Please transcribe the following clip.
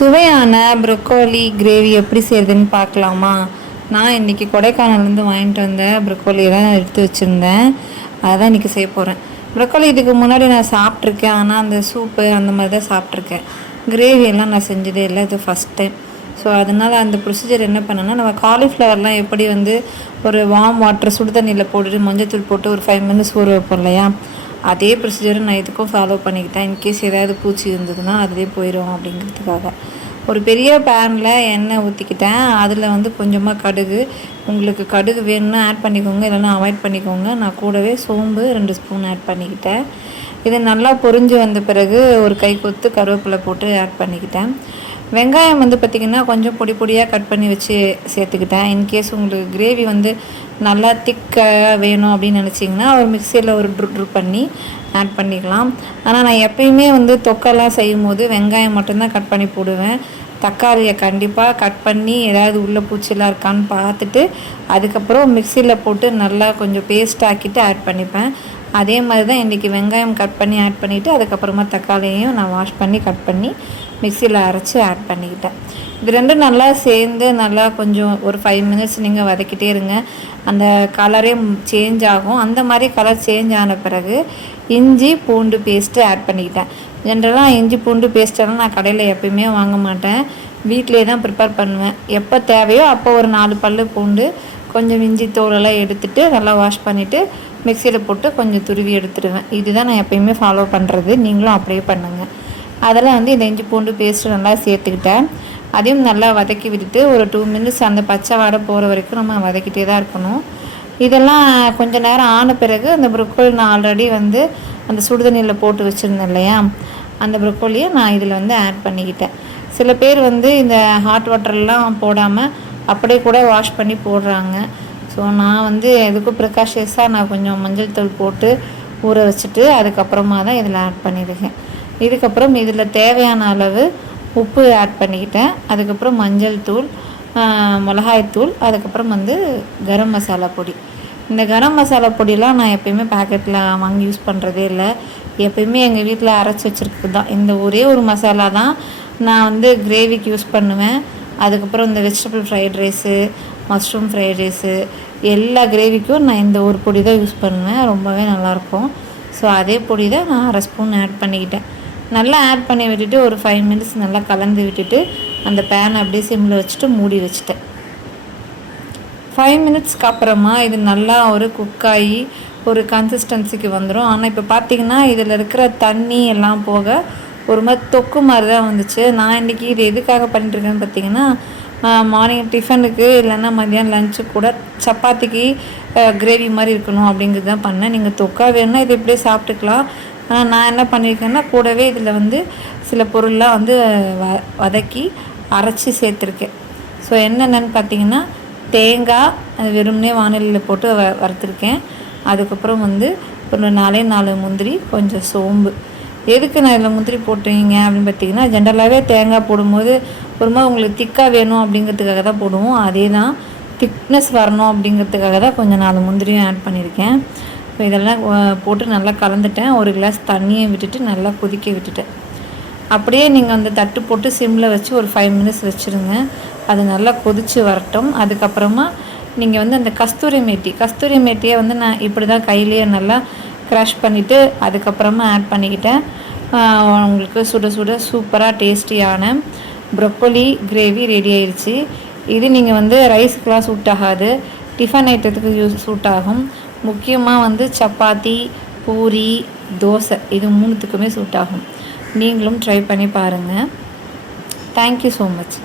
சுவையான broccoli gravy எப்படி செய்கிறதுன்னு பார்க்கலாமா? நான் இன்றைக்கி கொடைக்கானல்லேருந்து வாங்கிட்டு வந்த ப்ரொக்கோலி தான் எடுத்து வச்சுருந்தேன். அதை தான் இன்றைக்கி செய்ய போகிறேன். ப்ரொக்கோலி இதுக்கு முன்னாடி நான் சாப்பிட்ருக்கேன், ஆனால் அந்த சூப்பு அந்த மாதிரி தான் சாப்பிட்ருக்கேன். கிரேவியெல்லாம் நான் செஞ்சதே இல்லை, இது ஃபஸ்ட் டைம். ஸோ அதனால் அந்த ப்ரொசீஜர் என்ன பண்ணேன்னா, நம்ம காலிஃப்ளவர்லாம் எப்படி ஒரு வார்ம் வாட்டர் சுடு தண்ணியில் போட்டுட்டு மஞ்சத்தூள் போட்டு ஒரு 5 மினிட்ஸ் ஊற வைப்போம் இல்லையா, அதே ப்ரொசீஜரை நான் இதுக்கும் ஃபாலோ பண்ணிக்கிட்டேன். இன்கேஸ் ஏதாவது பூச்சி இருந்ததுன்னா அதுவே போயிடும் அப்படிங்கிறதுக்காக. ஒரு பெரிய பேனில் எண்ணெய் ஊற்றிக்கிட்டேன். அதில் கொஞ்சமாக கடுகு, உங்களுக்கு கடுகு வேணும்னா ஆட் பண்ணிக்கோங்க, இல்லைன்னா அவாய்ட் பண்ணிக்கோங்க. நான் கூடவே சோம்பு 2 ஸ்பூன் ஆட் பண்ணிக்கிட்டேன். இது நல்லா பொரிஞ்சு வந்த பிறகு ஒரு கை கொத்து கருவேப்பிலை போட்டு ஆட் பண்ணிக்கிட்டேன். வெங்காயம் பார்த்திங்கன்னா கொஞ்சம் பொடி பொடியாக கட் பண்ணி வச்சு சேர்த்துக்கிட்டேன். இன்கேஸ் உங்களுக்கு கிரேவி நல்லா திக்காக வேணும் அப்படின்னு நினச்சிங்கன்னா ஒரு மிக்சியில் ஒரு ட்ரு பண்ணி ஆட் பண்ணிக்கலாம். ஆனால் நான் எப்பயுமே தொக்கெல்லாம் செய்யும் போது வெங்காயம் மட்டும்தான் கட் பண்ணி போடுவேன். தக்காளியை கண்டிப்பாக கட் பண்ணி ஏதாவது உள்ள பூச்சிலாம் இருக்கான்னு பார்த்துட்டு அதுக்கப்புறம் மிக்சியில் போட்டு நல்லா கொஞ்சம் பேஸ்ட் ஆக்கிட்டு ஆட் பண்ணிப்பேன். அதே மாதிரி தான் இன்றைக்கி வெங்காயம் கட் பண்ணி ஆட் பண்ணிவிட்டு அதுக்கப்புறமா தக்காளியையும் நான் வாஷ் பண்ணி கட் பண்ணி மிக்சியில் அரைச்சி ஆட் பண்ணிக்கிட்டேன். இது ரெண்டும் நல்லா சேர்ந்து நல்லா கொஞ்சம் ஒரு 5 மினிட்ஸ் நீங்கள் வதக்கிட்டே இருங்க. அந்த கலரே சேஞ்ச் ஆகும். அந்த மாதிரி கலர் சேஞ்ச் ஆன பிறகு இஞ்சி பூண்டு பேஸ்ட்டு ஆட் பண்ணிக்கிட்டேன். ஜென்ரலாக இஞ்சி பூண்டு பேஸ்ட்டெல்லாம் நான் கடையில் எப்பயுமே வாங்க மாட்டேன், வீட்டிலே தான் ப்ரிப்பேர் பண்ணுவேன். எப்போ தேவையோ அப்போ ஒரு 4 பல் பூண்டு, கொஞ்சம் இஞ்சி தோலெல்லாம் எடுத்துகிட்டு நல்லா வாஷ் பண்ணிவிட்டு மிக்சியில் போட்டு கொஞ்சம் துருவி எடுத்துடுவேன். இதுதான் நான் எப்பயுமே ஃபாலோ பண்ணுறது. நீங்களும் அப்படியே பண்ணுங்கள். அதில் இந்த இஞ்சி பூண்டு பேஸ்ட்டு நல்லா சேர்த்துக்கிட்டேன். அதையும் நல்லா வதக்கி விட்டுட்டு ஒரு 2 மினிட்ஸ் அந்த பச்சை வாடை போகிற வரைக்கும் நம்ம வதக்கிட்டே தான் இருக்கணும். இதெல்லாம் கொஞ்சம் நேரம் ஆன பிறகு அந்த ப்ரொக்கோலி நான் ஆல்ரெடி அந்த சுடுதண்ணியில் போட்டு வச்சுருந்தேன் இல்லையா, அந்த ப்ரொக்கோலியை நான் இதில் ஆட் பண்ணிக்கிட்டேன். சில பேர் இந்த ஹாட் வாட்டர்லாம் போடாமல் அப்படியே கூட வாஷ் பண்ணி போடுறாங்க. ஸோ நான் எதுக்கும் ப்ரிகாஷன்ஸாக நான் கொஞ்சம் மஞ்சள் தூள் போட்டு ஊற வச்சுட்டு அதுக்கப்புறமா தான் இதில் ஆட் பண்ணியிருக்கேன். இதுக்கப்புறம் இதில் தேவையான அளவு உப்பு ஆட் பண்ணிக்கிட்டேன். அதுக்கப்புறம் மஞ்சள் தூள், மிளகாய்த்தூள், அதுக்கப்புறம் கரம் மசாலா பொடி. இந்த கரம் மசாலா பொடியெலாம் நான் எப்போயுமே பேக்கெட்டில் வாங்கி யூஸ் பண்ணுறதே இல்லை. எப்போயுமே எங்கள் வீட்டில் அரைச்சி வச்சுருக்குது தான். இந்த ஒரே ஒரு மசாலா தான் நான் கிரேவிக்கு யூஸ் பண்ணுவேன். அதுக்கப்புறம் இந்த vegetable fried rice, mushroom fried rice, எல்லா கிரேவிக்கும் நான் இந்த ஒரு பொடி தான் யூஸ் பண்ணுவேன். ரொம்பவே நல்லாயிருக்கும். ஸோ அதே பொடி தான் நான் 1/2 ஸ்பூன் ஆட் பண்ணிக்கிட்டேன். நல்லா ஆட் பண்ணி விட்டுட்டு ஒரு 5 மினிட்ஸ் நல்லா கலந்து விட்டுட்டு அந்த பேனை அப்படியே சிம்மில் வச்சுட்டு மூடி வச்சுட்டேன். 5 மினிட்ஸ்க்கு அப்புறமா இது நல்லா குக்காகி ஒரு கன்சிஸ்டன்சிக்கு வந்துடும். ஆனால் இப்போ பார்த்திங்கன்னா இதில் இருக்கிற தண்ணி எல்லாம் போக ஒரு மாதிரி தொக்கு மாதிரி தான் வந்துச்சு. நான் இன்றைக்கி இது எதுக்காக பண்ணிட்டுருக்கேன்னு பார்த்திங்கன்னா, மார்னிங் டிஃபனுக்கு இல்லைன்னா மதியானம் லஞ்சுக்கு கூட சப்பாத்திக்கு கிரேவி மாதிரி இருக்கணும் அப்படிங்கிறது தான் பண்ணேன். நீங்கள் தொக்கா வேணும்னா இது இப்படியே சாப்பிட்டுக்கலாம். ஆனால் நான் என்ன பண்ணியிருக்கேன்னா கூடவே இதில் சில பொருள்லாம் வதக்கி அரைச்சி சேர்த்துருக்கேன். ஸோ என்னென்னு பார்த்தீங்கன்னா, தேங்காய் அது வெறுமனே வானலியில் போட்டு வறுத்துருக்கேன். அதுக்கப்புறம் ஒரு 4 முந்திரி, கொஞ்சம் சோம்பு. எதுக்கு நான் இதில் முந்திரி போட்டுருங்க அப்படின்னு பார்த்தீங்கன்னா, ஜென்ரலாகவே தேங்காய் போடும்போது ஒரு மாதிரி உங்களுக்கு திக்காக வேணும் அப்படிங்கிறதுக்காக தான் போடுவோம். அதே தான் திக்னஸ் வரணும் அப்படிங்கிறதுக்காக தான் கொஞ்சம் 4 முந்திரியும் ஆட் பண்ணியிருக்கேன். ஸோ இதெல்லாம் போட்டு நல்லா கலந்துட்டேன். ஒரு கிளாஸ் தண்ணியை விட்டுட்டு நல்லா கொதிக்க விட்டுட்டேன். அப்படியே நீங்கள் தட்டு போட்டு சிம்மில் வச்சு ஒரு 5 மினிட்ஸ் வச்சுருங்க. அது நல்லா கொதித்து வரட்டும். அதுக்கப்புறமா நீங்கள் அந்த கஸ்தூரி மேத்தியை நான் இப்படி தான் கையிலேயே நல்லா க்ரஷ் பண்ணிவிட்டு அதுக்கப்புறமா ஆட் பண்ணிக்கிட்டேன். உங்களுக்கு சுட சுட சூப்பராக டேஸ்டியான ப்ரொக்கோலி கிரேவி ரெடி ஆயிடுச்சு. இது நீங்கள் ரைஸுக்கெலாம் சூட் ஆகாது, டிஃபன் ஐட்டத்துக்கு சூட் ஆகும். முக்கியமாக சப்பாத்தி, பூரி, தோசை இது 3த்துக்குமே சூட் ஆகும். நீங்களும் ட்ரை பண்ணி பாருங்கள். Thank you so much.